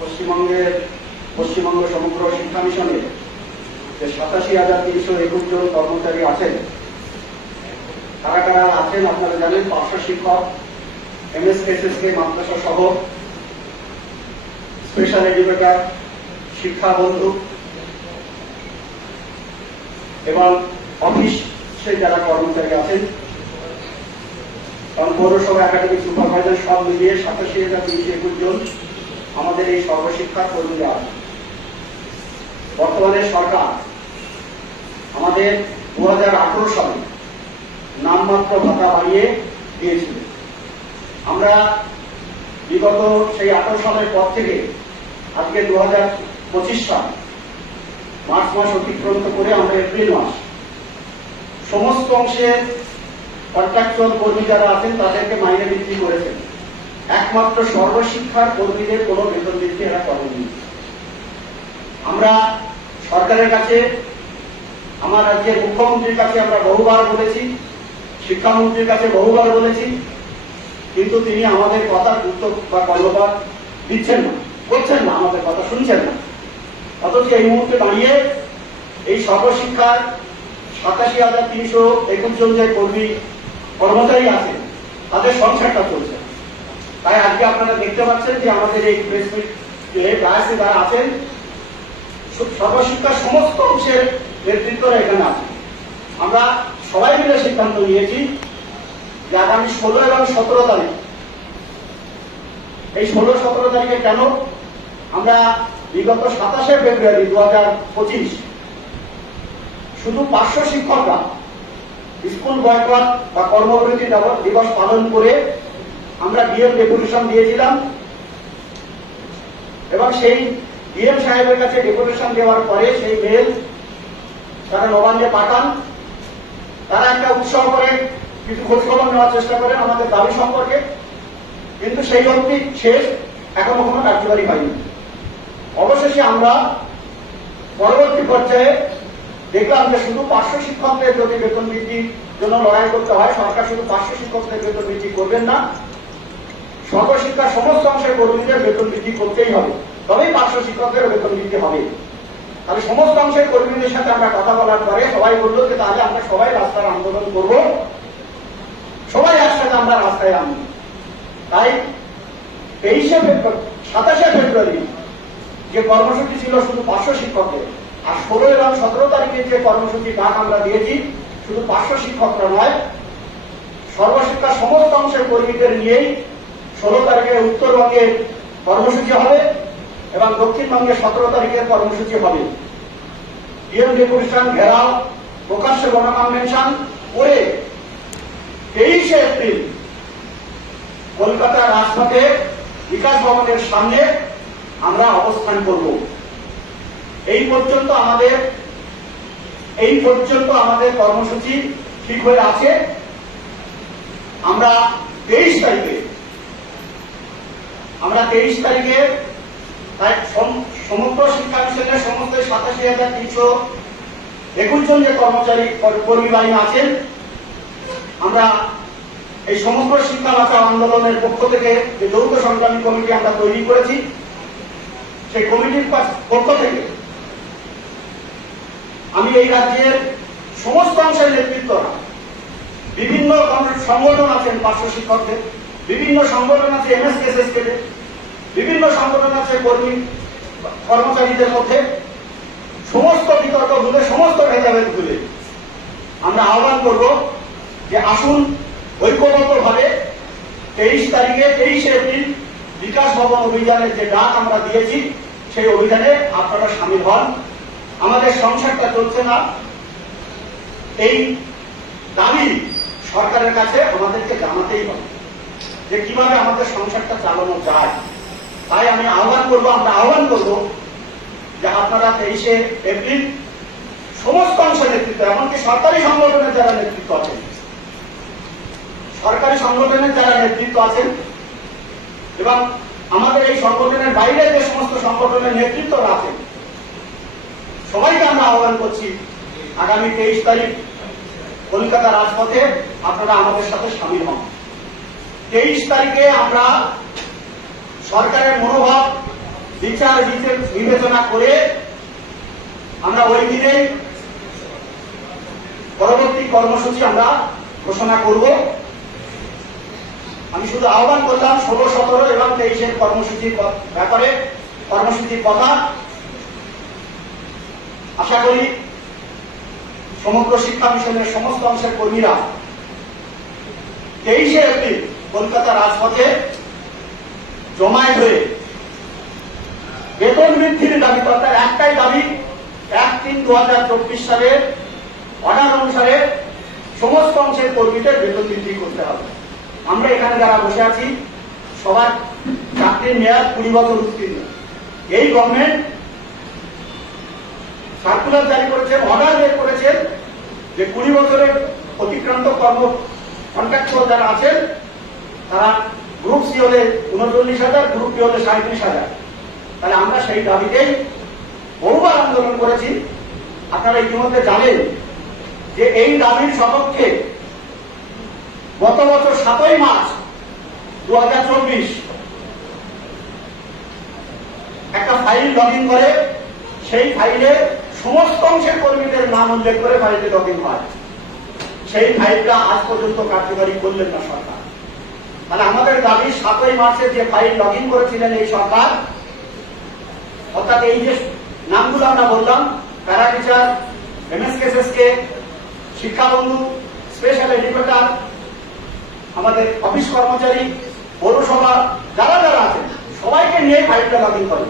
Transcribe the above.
পশ্চিমবঙ্গের, পশ্চিমবঙ্গ সমগ্র শিক্ষা মিশনের যে সাতাশি হাজার তিনশো একুশ জন কর্মচারী আছেন, কারা কারা আছেন আপনারা জানেন, পার্শ্ব শিক্ষক এমএসকেএসএসকে মাদ্রাসা সহ স্পেশাল এডুকেটর শিক্ষা বন্ধু, এবং অফিসে যারা কর্মচারী আছেন কারণ পৌরসভা একাডেমিক সুপারভাইজার সব মিলিয়ে সাতাশি হাজার তিনশো একুশ জন আমাদের এই সর্বশিক্ষা কর্মীরা বর্তমানে সরকার আমাদের দু সালে নামমাত্র ভাতা বাড়িয়ে দিয়েছিল। আমরা বিগত সেই আঠারো সালের পর থেকে আজকে দু পঁচিশ সাল মার্চ মাস অতিক্রান্ত করে আমরা এপ্রিল মাস। সমস্ত অংশের কন্ট্রাকচুয়াল কর্মী যারা আছেন তাদেরকে মাইনে বৃদ্ধি করেছেন। একমাত্র সর্বশিক্ষার কর্মীদের কোনো বেতন বৃদ্ধি এরা করেনি। আমরা সরকারের কাছে, আমার রাজ্যের মুখ্যমন্ত্রীর কাছে আমরা বহুবার বলেছি, শিক্ষামন্ত্রীর কাছে বহুবার বলেছি, কিন্তু তিনি আমাদের কথা গুরুত্ব বা কর্ণপাত দিচ্ছেন না, করছেন না, আমাদের কথা শুনছেন না। অথচ এই মুহূর্তে দাঁড়িয়ে এই সর্বশিক্ষার সাতাশি হাজার তিনশো একুশ জন যে কর্মী, কর্মচারী আছে, তাদের সংসারটা চলছে। তাই আজকে আপনারা দেখতে পাচ্ছেন যে আমাদের এই প্রেস রায়সে যারা আছেন সর্বশিক্ষার সমস্ত অংশের নেতৃত্বরা এখানে আছে আমরা সবাই মিলে সিদ্ধান্ত নিয়েছি যে আগামী ষোলো এবং সতেরো তারিখ, এই ষোলো সতেরো তারিখে কেন আমরা বিগত সাতাশে ফেব্রুয়ারি দু হাজার পঁচিশ শুধু পাঁচশো শিক্ষকরা স্কুল বয়কট বা কর্মবিরতি দিবস পালন করে আমরা ডিএম ডেপুটেশন দিয়েছিলাম। এবং সেই ডিএম সাহেবের কাছে ডেপুটেশন দেওয়ার পরে সেই মেল তারা নবান্নে পাঠান। তারা একটা উৎসাহ করে, কিছু খোঁজখবর নেওয়ার চেষ্টা করেন আমাদের দাবি সম্পর্কে। কিন্তু সেই অবধি শেষ এখনও কোনো কার্যকারী হয়নি। অবশেষে আমরা পরবর্তী পর্যায়ে দেখলাম যে শুধু পার্শ্ব শিক্ষকদের যদি বেতন বৃদ্ধির জন্য লড়াই করতে হয়, সরকার শুধু পার্শ্ব শিক্ষকদের বেতন বৃদ্ধি করবেন না সর্বশিক্ষার সমস্ত অংশের কর্মীদের বেতন বৃদ্ধি করতেই হবে। তবেই পার্শ্ব শিক্ষকদের বেতন বৃদ্ধি হবে। তাহলে সমস্ত অংশের কর্মীদের সাথে আমরা কথা বলার পরে সবাই বলল যে তাহলে আমরা সবাই রাস্তার আন্দোলন করব। সবাই একসাথে আমরা রাস্তায় নামব। তাই তেইশে ফেব্রুয়ারি সাতাশে ফেব্রুয়ারি যে কর্মসূচি ছিল শুধু পার্শ্ব শিক্ষকদের, আর ষোলো এবং সতেরো তারিখে যে কর্মসূচি ডাক আমরা দিয়েছি, শুধু পার্শ্ব শিক্ষকরা নয়, সর্বশিক্ষা সমস্ত অংশের কর্মীদের নিয়েই ষোলো তারিখে উত্তরবঙ্গে কর্মসূচি হবে এবং দক্ষিণবঙ্গে সতেরো তারিখের কর্মসূচি হবে। ডিএম ডেপুটেশন ঘেরাও, প্রকাশ্য গণকনভেনশন করে তেইশে এপ্রিল কলকাতার রাজপথে বিকাশ ভবনের সামনে আমরা অবস্থান করব। এই পর্যন্ত আমাদের, এই পর্যন্ত আমাদের কর্মসূচি ঠিক হয়ে আছে। আমরা তেইশ তারিখে আমরা তেইশ তারিখে সমগ্র শিক্ষা মিশনের সমস্ত সাতাশি হাজার তিনশো একুশ জন যে কর্মচারী, কর- কর্মী বাহিনী আছেন, আমরা এই সমগ্র শিক্ষা বাঁচাও আন্দোলনের পক্ষ থেকে যে যৌথ সংগ্রামী কমিটি আমরা তৈরি করেছি, সেই কমিটির পক্ষ থেকে আমি এই রাজ্যের সমস্ত অংশের নেতৃত্বরা বিভিন্ন সংগঠন আছেন পার্শ্ব শিক্ষকদের। বিভিন্ন সংগঠন আছে এমএসকেএসএস কে বিভিন্ন সংগঠন আছে, কর্মী, কর্মচারীদের মধ্যে। সমস্ত বিতর্ক ভুলে, সমস্ত ভেদাভেদ ভুলে আমরা আহ্বান করব যে আসুন ঐক্যবদ্ধভাবে তেইশ তারিখে, তেইশে এপ্রিল বিকাশ ভবন অভিযানের যে ডাক আমরা দিয়েছি, সেই অভিযানে আপনারা সামিল হন। আমাদের সংসারটা চলছে না। এই দাবি সরকারের কাছে আমাদেরকে জানাতেই হবে। যে কীভাবে আমাদের সংসারটা চালানো যায়। তাই আমি আহ্বান করব, আমরা আহ্বান করব যে আপনারা তেইশে এপ্রিল সমস্ত অংশ নেতৃত্ব, এমনকি সরকারি সংগঠনের যারা নেতৃত্ব আছেন, সরকারি সংগঠনের যারা নেতৃত্ব আছেন, এবং আমাদের এই সংগঠনের বাইরে যে সমস্ত সংগঠনের নেতৃত্বরা আছেন, সবাইকে আমরা আহ্বান করছি, আগামী তেইশ তারিখ কলকাতা রাজপথে আপনারা আমাদের সাথে সামিল হন। তেইশ তারিখে আমরা সরকারের মনোভাব, বিচার বিচে- বিবেচনা করে আমরা ওই দিনে পরবর্তী কর্মসূচি আমরা ঘোষণা করব। আমি শুধু আহ্বান করলাম ষোলো, সতেরো এবং তেইশের কর্মসূচির ব্যাপারে, কর্মসূচির কথা। আশা করি সমগ্র শিক্ষা মিশনের সমস্ত অংশের কর্মীরা তেইশে এপ্রিল কলকাতা রাজপথে জমায়েত হয়ে বেতন বৃদ্ধির দাবি, অর্থাৎ একটাই দাবি, এক তিন দু হাজার চব্বিশ সালের অর্ডার অনুসারে সমস্ত অংশের কর্মীদের বেতন বৃদ্ধি করতে হবে। আমরা এখানে যারা বসে আছি, সবার চাকরির মেয়াদ কুড়ি বছর উত্তীর্ণ। এই গভর্নমেন্ট সার্কুলার জারি করেছেন অর্ডার বের করেছেন যে কুড়ি বছরের অতিক্রান্ত কর্ম কন্ট্রাক্টর যারা আছেন তারা গ্রুপ সি হলে উনচল্লিশ হাজার গ্রুপ বি হলে সাঁত্রিশ হাজার। তাহলে আমরা সেই দাবিতেই বহুবার আন্দোলন করেছি। আপনারা ইতিমধ্যে জানেন যে এই দাবির সপক্ষে গত বছর সাতই মার্চ দু হাজার চব্বিশ একটা ফাইল লগ করে, সেই ফাইলে সমস্ত অংশের কর্মীদের নাম উল্লেখ করে ফাইলে লগ হয়। সেই ফাইলটা আজ পর্যন্ত কার্যকরী করলেন না সরকার। তাহলে আমাদের দাবি সাতই মার্চে যে ফাইল লগ ইন করেছিলেন এই সরকার, অর্থাৎ এই যে নামগুলো আমরা বললাম প্যারা টিচার কে শিক্ষাবন্ধু, স্পেশাল এডুকেটার, আমাদের অফিস কর্মচারী, পৌরসভা, যারা যারা আছেন, সবাইকে নিয়ে ফাইলটা লগ ইন করে